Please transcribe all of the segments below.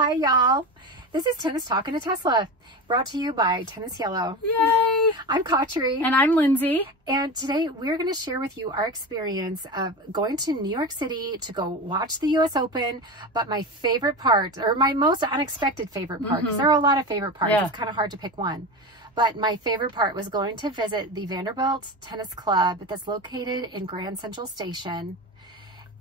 Hi, y'all. This is Tennis Talking to Tesla, brought to you by Tennis Yellow. Yay! I'm Katri. And I'm Lindsay. And today we're going to share with you our experience of going to New York City to go watch the U.S. Open. But my favorite part, or my most unexpected favorite part, because there are a lot of favorite parts. It's kind of hard to pick one. But my favorite part was going to visit the Vanderbilt Tennis Club that's located in Grand Central Station.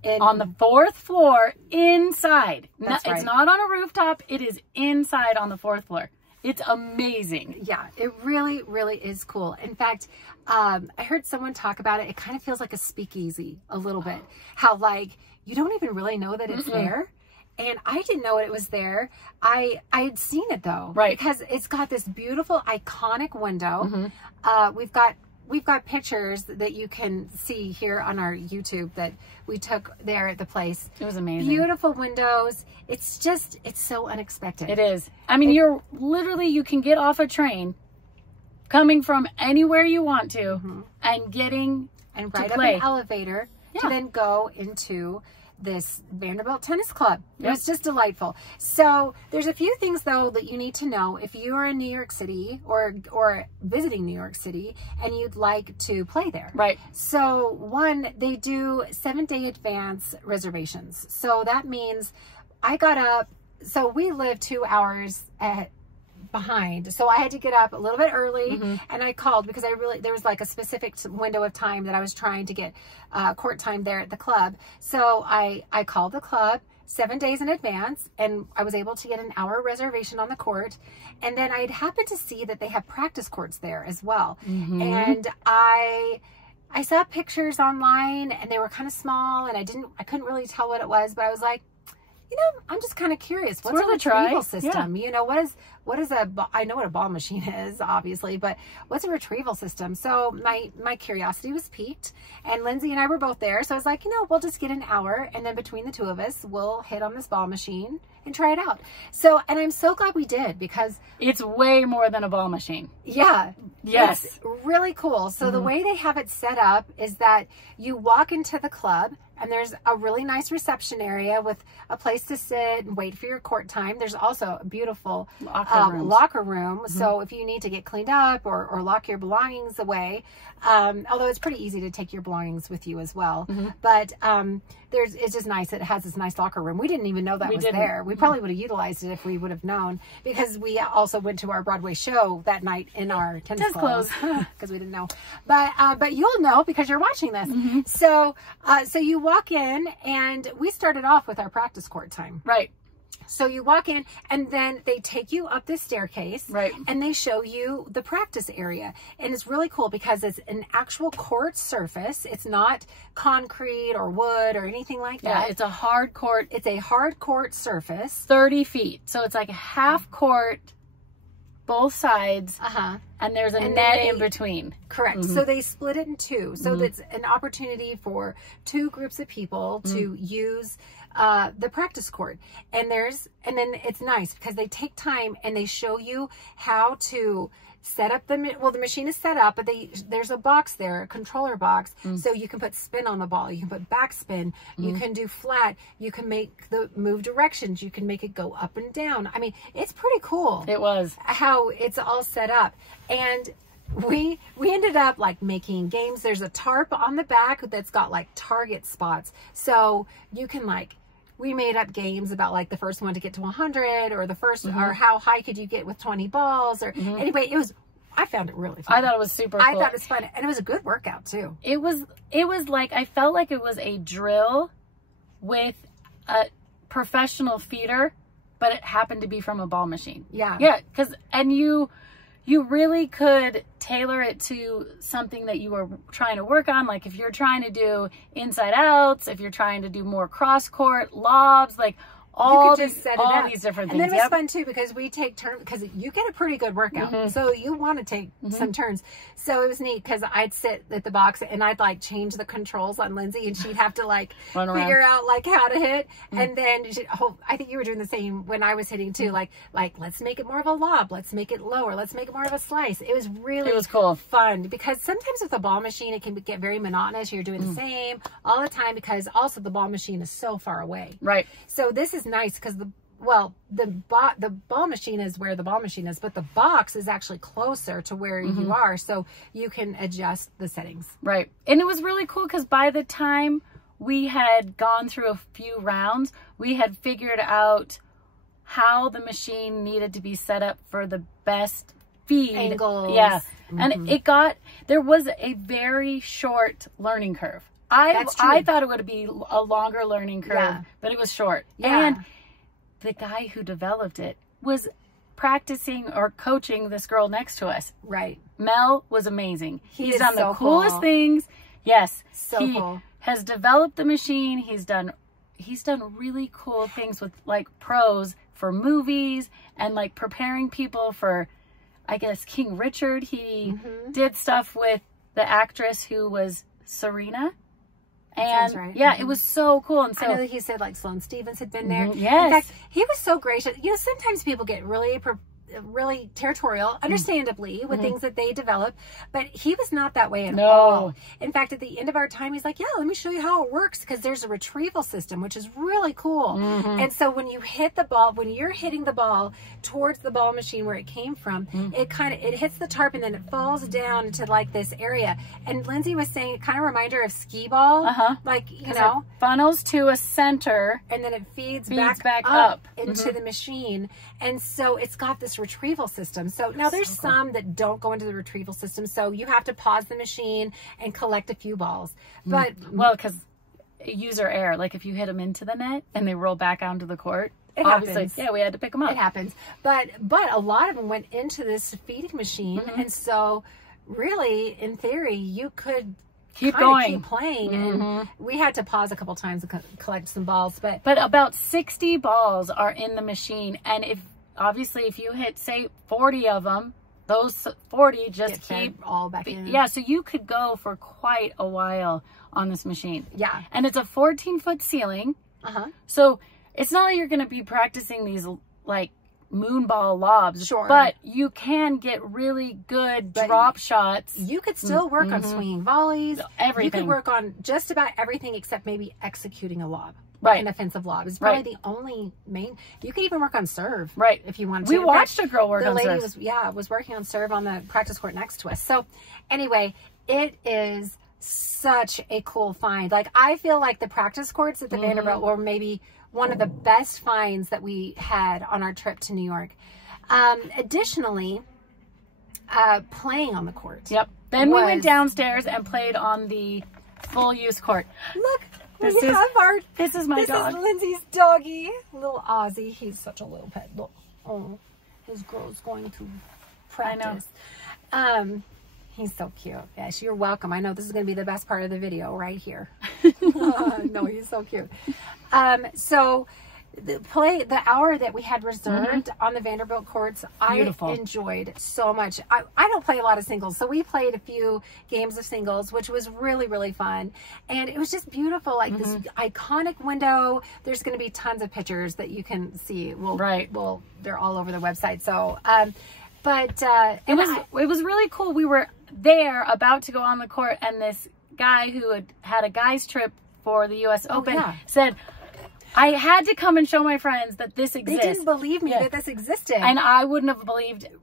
On the 4th floor, inside. That's right. It's not on a rooftop. It is inside on the 4th floor. It's amazing. Yeah, it really, really is cool. In fact, I heard someone talk about it. It kind of feels like a speakeasy a little bit. How like, you don't even really know that it's there. And I didn't know it was there. I had seen it though. Right. Because it's got this beautiful, iconic window. We've got pictures that you can see here on our YouTube that we took there at the place. It was amazing. Beautiful windows. It's so unexpected. It is. I mean, you can get off a train coming from anywhere you want to and getting and right up an elevator to then go into this Vanderbilt Tennis Club. It was just delightful. So there's a few things though that you need to know if you are in New York City or visiting New York City and you'd like to play there. Right. So one, they do 7-day advance reservations. So that means I got up, so we live 2 hours behind, so I had to get up a little bit early and I called because there was like a specific window of time that I was trying to get court time there at the club. So I called the club 7 days in advance and I was able to get an hour reservation on the court. And then I'd happened to see that they have practice courts there as well. And I saw pictures online and they were kind of small and I couldn't really tell what it was, but I was like, you know, I'm just kind of curious. What's a retrieval system? You know, what is I know what a ball machine is, obviously, but what's a retrieval system? So my curiosity was piqued, and Lindsay and I were both there. So I was like, you know, we'll just get an hour, and then between the two of us, we'll hit on this ball machine and try it out. So, and I'm so glad we did because it's way more than a ball machine. Yeah. Yes. It's really cool. So the way they have it set up is that you walk into the club and there's a really nice reception area with a place to sit and wait for your court time. There's also a beautiful locker room. So if you need to get cleaned up or lock your belongings away, although it's pretty easy to take your belongings with you as well. But it's just nice. It has this nice locker room. We didn't even know that was there. We probably would have utilized it if we would have known, because we also went to our Broadway show that night in our tennis clothes because we didn't know. But you'll know because you're watching this. So you walk in, and we started off with our practice court time. Right. So you walk in and then they take you up this staircase and they show you the practice area. And it's really cool because it's an actual court surface. It's not concrete or wood or anything like that. Yeah, it's a hard court. It's a hard court surface. 30 feet. So it's like a half court, both sides. And there's a net in between. Correct. So they split it in two. So that's an opportunity for 2 groups of people to use the practice court. And then it's nice because they take time and they show you how to set up the machine is set up, but there's a box there, a controller box, so you can put spin on the ball, you can put backspin, you can do flat, you can make the move directions, you can make it go up and down. I mean, it's pretty cool. It was how it's all set up. And we ended up like making games. There's a tarp on the back that's got like target spots, so you can we made up games about like the first one to get to 100 or the first or how high could you get with 20 balls or anyway, I found it really fun. I thought it was super cool. I thought it was fun, and it was a good workout too. It was like, I felt like it was a drill with a professional feeder, but it happened to be from a ball machine. Yeah. Yeah. And you really could tailor it to something that you were trying to work on. Like if you're trying to do inside outs, if you're trying to do more cross court lobs, like all these different things. And then it was fun too because we take turns, because you get a pretty good workout. So you want to take some turns. So it was neat because I'd sit at the box and I'd like change the controls on Lindsay, and she'd have to like figure out like how to hit. And then I think you were doing the same when I was hitting too. Like let's make it more of a lob. Let's make it lower. Let's make it more of a slice. It was really cool, fun, because sometimes with a ball machine, it can get very monotonous. You're doing the same all the time because also the ball machine is so far away. Right. So this is nice because well, the ball machine is where the ball machine is, but the box is actually closer to where you are, so you can adjust the settings. Right. And it was really cool because by the time we had gone through a few rounds, we had figured out how the machine needed to be set up for the best feed. Angles. Yeah. And there was a very short learning curve. I thought it would be a longer learning curve, but it was short. Yeah. And the guy who developed it was practicing or coaching this girl next to us. Right. Mel was amazing. He's done so the coolest cool. things. Yes. So cool. Has developed the machine. He's done really cool things with like pros for movies and like preparing people for, I guess, King Richard. He did stuff with the actress who was Serena. And right. yeah, it was so cool. And so I know that he said like Sloane Stephens had been there. Yes. In fact, he was so gracious. You know, sometimes people get really territorial, understandably, with things that they develop, but he was not that way at all. In fact, at the end of our time, he's like, yeah, let me show you how it works, because there's a retrieval system, which is really cool. And so when you hit the ball, when you're hitting the ball towards the ball machine where it came from, it hits the tarp and then it falls down to like this area. And Lindsay was saying it kind of reminded her of skee ball, like, you know, it funnels to a center and then it feeds back up into the machine. And so it's got this retrieval system. So now there's some that don't go into the retrieval system, so you have to pause the machine and collect a few balls. But well, because user error, like if you hit them into the net and they roll back onto the court, obviously, yeah, we had to pick them up. It happens. But a lot of them went into this feeding machine, and so really, in theory, you could keep playing, and we had to pause a couple times to collect some balls. But about 60 balls are in the machine, and if you hit, say, 40 of them, those 40 just keep all back in. Yeah, so you could go for quite a while on this machine. Yeah. And it's a 14-foot ceiling. So it's not like you're going to be practicing these, like, moonball lobs. Sure. But you can get really good drop shots. You could still work on swinging volleys. Everything. You could work on just about everything except maybe executing a lob. Right. An offensive lob is probably the only main. You could even work on serve. Right. If you wanted to. We watched a girl work on serve. The lady was working on serve on the practice court next to us. So anyway, it is such a cool find. Like, I feel like the practice courts at the Vanderbilt were maybe one of the best finds that we had on our trip to New York. Additionally, playing on the court. Yep. Then we went downstairs and played on the full use court. Look. This is my dog. This is Lindsay's doggy, little Ozzy. He's such a little pet. Look, oh, his girl's going to practice. I know. He's so cute. Yes, you're welcome. I know this is going to be the best part of the video right here. No, he's so cute. So the hour that we had reserved on the Vanderbilt courts, Beautiful. I enjoyed so much. I don't play a lot of singles, so we played a few games of singles, which was really, really fun. And it was just beautiful, like this iconic window. There's going to be tons of pictures that you can see. Well, they're all over the website. So, it was really cool. We were there about to go on the court, and this guy who had a guy's trip for the U.S. Open said, I had to come and show my friends that this exists. They didn't believe me that this existed. And I wouldn't have believed it.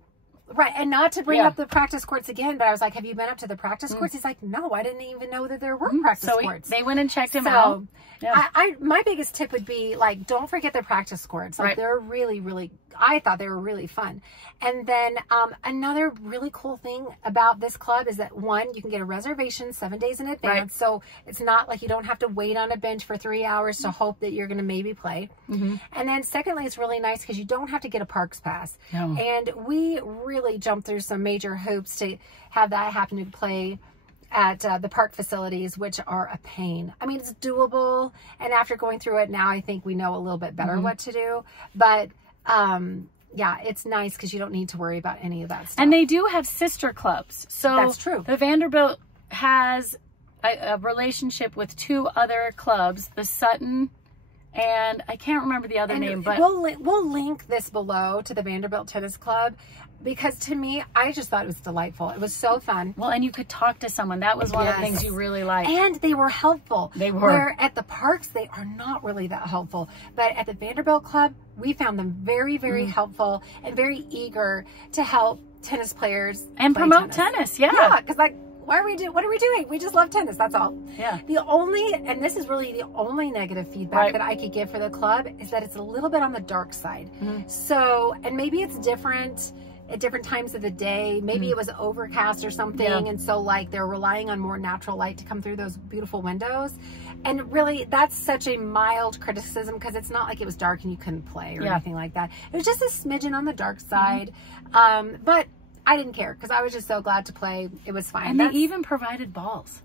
Right. And not to bring up the practice courts again, but I was like, have you been up to the practice courts? He's like, no, I didn't even know that there were practice courts. They went and checked him out. Yeah. My biggest tip would be, like, don't forget the practice courts. Like, they're really, really, I thought they were really fun. And then another really cool thing about this club is that, one, you can get a reservation 7 days in advance. So it's not like you don't have to wait on a bench for 3 hours to hope that you're going to maybe play. And then secondly, it's really nice because you don't have to get a parks pass. And we really jumped through some major hoops to have that happen to play at the park facilities, which are a pain. I mean, it's doable, and after going through it now, I think we know a little bit better what to do. But yeah, it's nice because you don't need to worry about any of that stuff. And they do have sister clubs. So that's true. The Vanderbilt has a relationship with 2 other clubs, the Sutton and I can't remember the other name, but we'll link this below to the Vanderbilt Tennis Club, because to me, I just thought it was delightful. It was so fun. Well, and you could talk to someone. That was one of the things you really liked. And they were helpful. They were. Where at the parks, they are not really that helpful. But at the Vanderbilt Club, we found them very, very helpful and very eager to help tennis players and promote tennis. Yeah, because like, what are we doing? We just love tennis. That's all. Yeah. And this is really the only negative feedback that I could give for the club, is that it's a little bit on the dark side. So, and maybe it's different at different times of the day. Maybe it was overcast or something. And so like they're relying on more natural light to come through those beautiful windows. And really, that's such a mild criticism, because it's not like it was dark and you couldn't play or anything like that. It was just a smidgen on the dark side. But I didn't care, because I was just so glad to play. It was fine. And they even provided balls.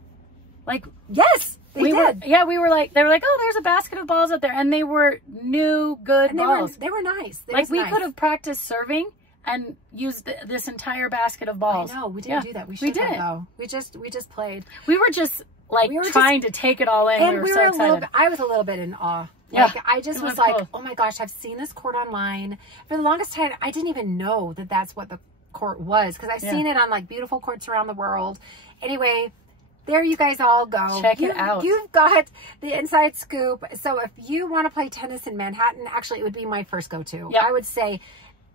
Like, yes, they did. We were like, they were like, oh, there's a basket of balls up there. And they were new, good balls. They were nice. Like, we could have practiced serving and used this entire basket of balls. I know, we didn't do that. We should have, though. We just played. We were just like trying to take it all in. And we were so excited. I was a little bit in awe. Like, I just was like, oh my gosh, I've seen this court online. For the longest time, I didn't even know that that's what the court was, because I've seen it on like beautiful courts around the world. Anyway, there you guys all go. Check it out. You've got the inside scoop. So if you want to play tennis in Manhattan, actually it would be my first go-to. I would say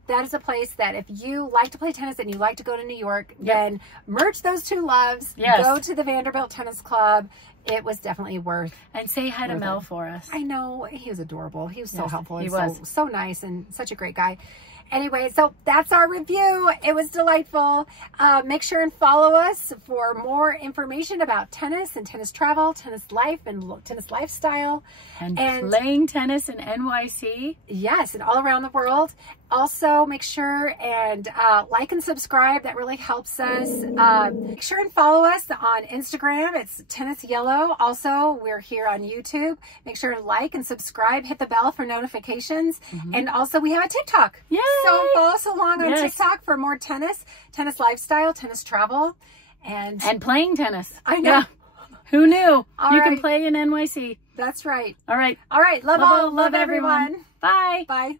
that is a place that if you like to play tennis and you like to go to New York, then merge those two loves. Go to the Vanderbilt Tennis Club. It was definitely worth. And say hi to Mel for us. I know, he was adorable. He was so helpful. He was so nice and such a great guy. Anyway, so that's our review. It was delightful. Make sure and follow us for more information about tennis and tennis travel, tennis life, and tennis lifestyle. And playing tennis in NYC. Yes, and all around the world. Also, make sure and like and subscribe. That really helps us. Make sure and follow us on Instagram. It's Tennis Yellow. Also, we're here on YouTube. Make sure to like and subscribe. Hit the bell for notifications. And also, we have a TikTok. Yay! So follow us along on TikTok for more tennis lifestyle, tennis travel, and playing tennis. I know. Yeah. Who knew? You can play in NYC. That's right. All right. All right. Love everyone. Bye. Bye.